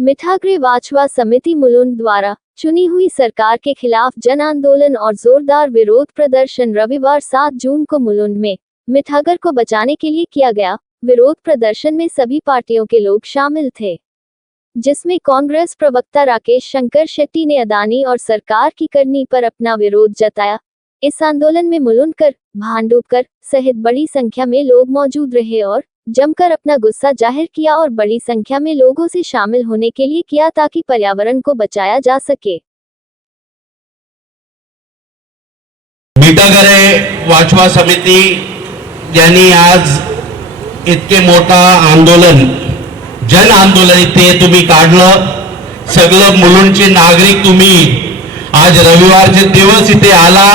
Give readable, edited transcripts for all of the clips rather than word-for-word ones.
मिठागरे वाचवा समिति मुलुंड द्वारा चुनी हुई सरकार के खिलाफ जन आंदोलन और जोरदार विरोध प्रदर्शन रविवार 7 जून को मुलुंड में मिठागर को बचाने के लिए किया गया। विरोध प्रदर्शन में सभी पार्टियों के लोग शामिल थे, जिसमें कांग्रेस प्रवक्ता राकेश शंकर शेट्टी ने अदानी और सरकार की करनी पर अपना विरोध जताया। इस आंदोलन में मुलुंडकर, भांडुपकर सहित बड़ी संख्या में लोग मौजूद रहे और जमकर अपना गुस्सा जाहिर किया और बड़ी संख्या में लोगों से शामिल होने के लिए किया ताकि पर्यावरण को बचाया जा सके। मिठागरे वाचवा समिती यांनी आज इतके मोठा आंदोलन, जन आंदोलन इथे तुम्ही काढलं। सगळं मुलुंडचे नागरिक तुम्ही आज रविवारचे दिवस इथे आला,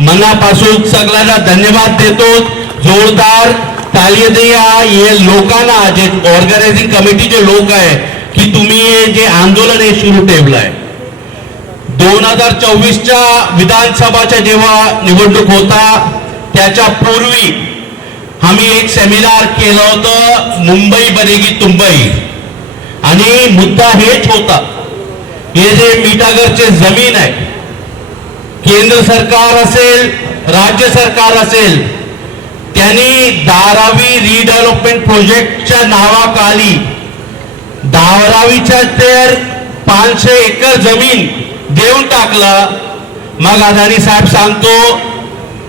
मनापासून सगळ्यांना धन्यवाद देतो। जोरदार ताली द्या ये लोकांना, जे ऑर्गनायझिंग कमिटीचे लोक आहे की तुम्ही हे जे आंदोलन हे सुरू ठेवलंय। 2024च्या विधानसभाच्या जेव्हा निवडणूक होता त्याच्या पूर्वी आम्ही एक सेमिनार केलं होतं, मुंबई बनेगी तुंबई, आणि मुद्दा हेच होता, हे जे मिठागरचे जमीन आहे, केंद्र सरकार असेल राज्य सरकार असेल, त्यांनी धारावी रिडेव्हलपमेंट प्रोजेक्टच्या नावाखाली धारावीच्या तर 500 एकर जमीन देऊन टाकलं। मग अदानी साहेब सांगतो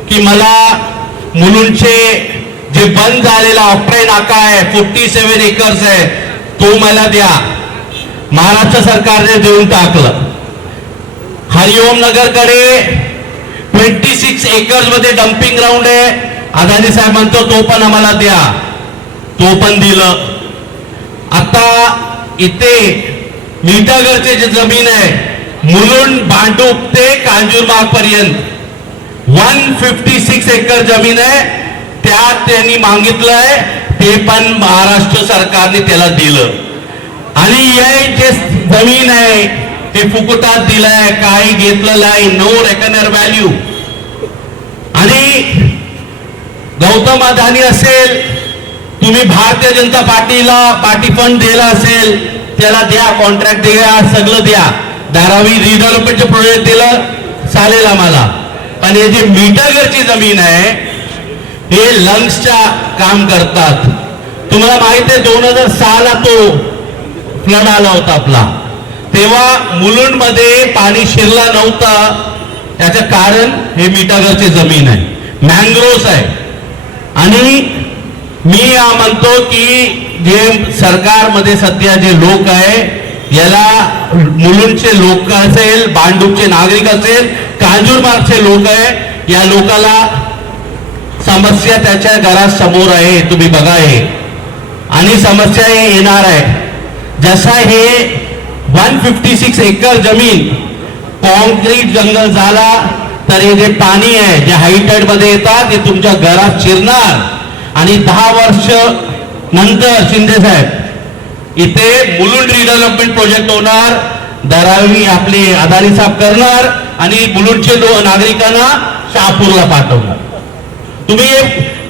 की मला मुलुंडचे जे बंद झालेला ऑपरे नाका आहे 47 एकर्स आहे तो मला द्या। महाराष्ट्र सरकारने देऊन टाकलं। हरिओम नगरकडे 26 एकर्स मध्ये डम्पिंग ग्राउंड आहे, अदानी साहेब म्हणतो तो पण आम्हाला द्या, तो पण दिलं। आता इथे मिठागरचे जे जमीन आहे मुलुंड भांडूप ते कांजूरबाग पर्यंत 156 एकर जमीन आहे, त्यात त्यांनी मागितलंय, ते पण महाराष्ट्र सरकारने त्याला दिलं। आणि हे जे जमीन आहे ते फुकटात दिलंय, काही घेतलेलं आहे, नो रेकनर व्हॅल्यू। आणि गौतम अदानी असेल, तुम्ही भारतीय जनता पार्टीला पार्टी फंड दिला असेल, त्याला द्या, कॉन्ट्रॅक्ट द्या, सगळं द्या। धारावी रिडेव्हलपमेंटचे प्रोजेक्ट दिलं चालेल आम्हाला, पण हे जे मिठागरची जमीन आहे हे लंग्सच्या काम करतात। तुम्हाला माहिती आहे 2006 ला तो फ्लड आला होता आपला, तेव्हा मुलुंड मध्ये पाणी शिरला नव्हता, त्याचं कारण हे मिठागरची जमीन आहे, मँग्रोव्स आहे। आणि मी म्हणतो की जे सरकारमध्ये सध्या जे लोक आहे, याला मुलुंडचे लोक असेल, भांडूपचे नागरिक असेल, कांजूरबागचे लोक आहे, या लोकाला समस्या त्याच्या घरासमोर आहे, तुम्ही बघा हे, आणि समस्या हे येणार आहे। जसा हे 156 एकर जमीन कॉन्क्रीट जंगल झाला तर हे जे पाणी आहे जे हायटाइड मध्ये येतात ते तुमच्या घरात शिरणार, आणि 10 वर्ष नंतर शिंदे साहेब इथे मुलुंड रिडेव्हलपमेंट प्रोजेक्ट होणार, धारावी आपले अदानी साहेब करणार आणि मुलुंडचे नागरिकांना शहापूरला पाठवणार। तुम्ही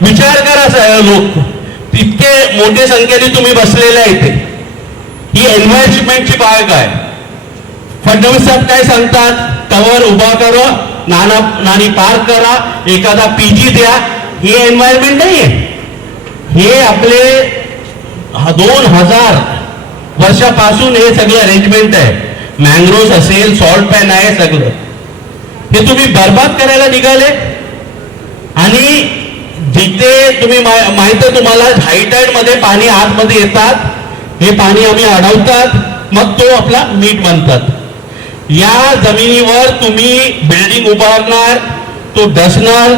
विचार करा, लोक इतके मोठे संख्येने तुम्ही बसलेले आहे इथे, ही एन्व्हायरमेंटची बाग आहे। फडणवीस साहेब काय सांगतात, टवर उभा करा, नानी पार्क करा, एखादा पीजी द्या, हे एन्व्हायरमेंट नाहीये। हे आपले 2000 वर्षापासून हे सगळे अरेंजमेंट आहे, मँग्रोव्स असेल, सॉल्ट पॅन आहे, सगळं हे तुम्ही बर्बाद करायला निघाले। आणि जिथे तुम्ही माहिती आहे तुम्हाला हायटाइड मध्ये पाणी आतमध्ये येतात, हे पाणी आम्ही अडवतात, मग तो आपला मीठ बनतात। या जमिनीवर तुम्ही बिल्डिंग उभारणार, तो डसणार,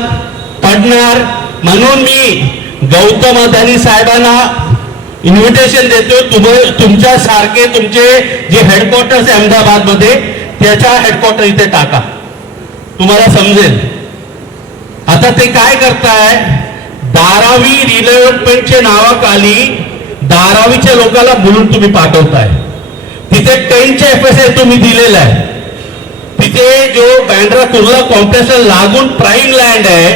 पडणार। म्हणून मी गौतम अदानी साहेबांना इन्व्हिटेशन देतो, तुमच्या सारखे तुमचे जे हेडक्वार्टर्स आहे अहमदाबाद मध्ये, त्याच्या हेडक्वार्टर इथे टाका, तुम्हाला समजेल। आता ते काय करताय, धारावी रिडेव्हलपमेंटच्या नावाखाली धारावीच्या लोकांना बोलून तुम्ही पाठवताय। तिथे 10चे FSA तुम्ही दिलेला आहे, तिथे जो बँड्रा कुर्ला कॉम्प्लेक्सला लागून प्राईम लँड आहे,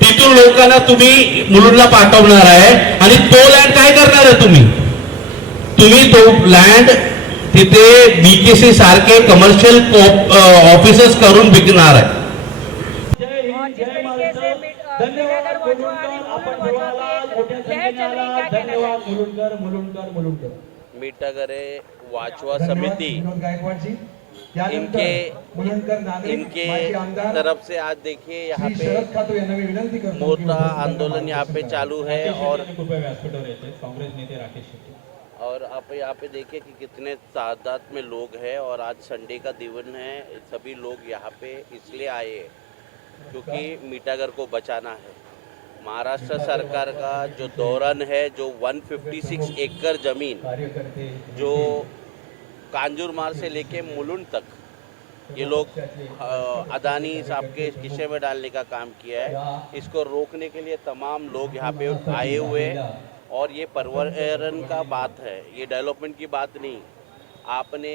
तिथून लोकांना तुम्ही मुलुंडला पाठवणार आहे। आणि तो लँड काय करणार आहे तुम्ही तो लँड तिथे BKC सारखे कमर्शियल ऑफिसेस करून विकणार आहे. और जिस तरीके से मीठागर बचाओ आणि मुलुंड बचाओ की एक लहर चल रही, क्या कहना चाहिए? मीठागरे वाचवा समिति इनके तरफ से आज देखिए यहाँ पे मोटा आंदोलन यहाँ पे चालू है और आप यहाँ पे देखिए कि कितने तादाद में लोग हैं और आज संडे का दिन है. सभी लोग यहाँ पे इसलिए आए हैं क्योंकि मीठागर को बचाना है. महाराष्ट्र सरकार का जो दौरान है, जो 156 एकड़ जमीन जो कांजूरमार्ग से लेके मुलुंड तक ये लोग अदानी साहब के खिस्से में डालने का काम किया है, इसको रोकने के लिए तमाम लोग यहाँ पे आए हुए हैं. और ये पर्यावरण का बात है, ये डेवलपमेंट की बात नहीं. आपने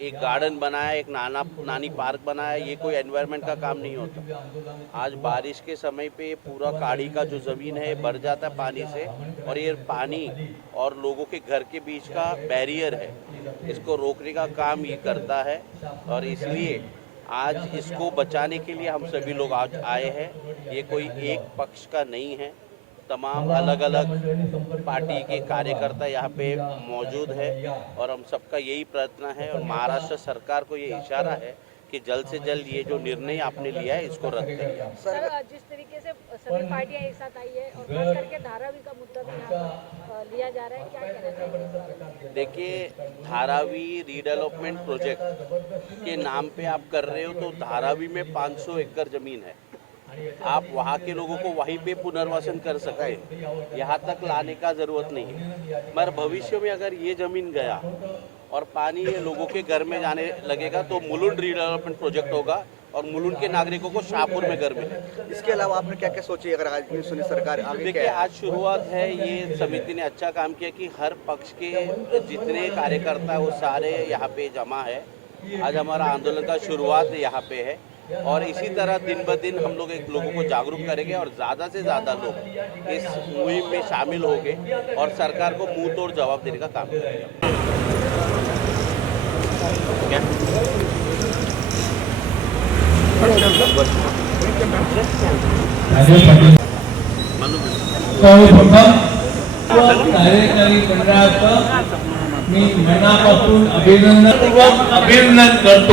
एक गार्डन बनाया, एक नानी पार्क बनाया, ये कोई एनवायरनमेंट का काम नहीं होता. आज बारिश के समय पे पूरा काड़ी का जो ज़मीन है भर जाता है पानी से और ये पानी और लोगों के घर के बीच का बैरियर है, इसको रोकने का काम ये करता है. और इसलिए आज इसको बचाने के लिए हम सभी लोग आज आए हैं. ये कोई एक पक्ष का नहीं है, तमाम अलग अलग पार्टी के कार्यकर्ता यहाँ पे मौजूद है और हम सबका यही प्रयत्न है. और महाराष्ट्र सरकार को ये इशारा है कि जल्द से जल्द ये जो निर्णय आपने लिया है इसको रद्द करिए. सर, जिस तरीके से सभी पार्टियां एक साथ आई है और खास करके धारावी का मुद्दा भी यहाँ पर लिया जा रहा है, क्या कहना चाहिए? देखिए, धारावी रीडेवलपमेंट प्रोजेक्ट के नाम पे आप कर रहे हो तो धारावी में 500 एकड़ जमीन है. आप वहाँ के लोगों को वहीं पे पुनर्वासन कर सकें, यहाँ तक लाने का ज़रूरत नहीं है. मगर भविष्य में अगर ये ज़मीन गया और पानी ये लोगों के घर में जाने लगेगा तो मुलुंड रीडेवलपमेंट प्रोजेक्ट होगा और मुलुंड के नागरिकों को शाहपुर में घर मिलेगा. इसके अलावा आपने क्या क्या सोची अगर आज की सुनी सरकार आगे देखिए, क्या है? आज शुरुआत है. ये समिति ने अच्छा काम किया कि हर पक्ष के जितने कार्यकर्ता वो सारे यहाँ पे जमा है. आज हमारा आंदोलन का शुरुआत यहाँ पे है और इसी तरह दिन ब दिन हम लोग एक लोगों को जागरूक करेंगे और ज़्यादा से ज़्यादा लोग इस मुहिम में शामिल होंगे और सरकार को मुंह तोड़ जवाब देने का काम करेंगे. कार्यकारी मंडळाचं मी मनापासून अभिनंदन करतो.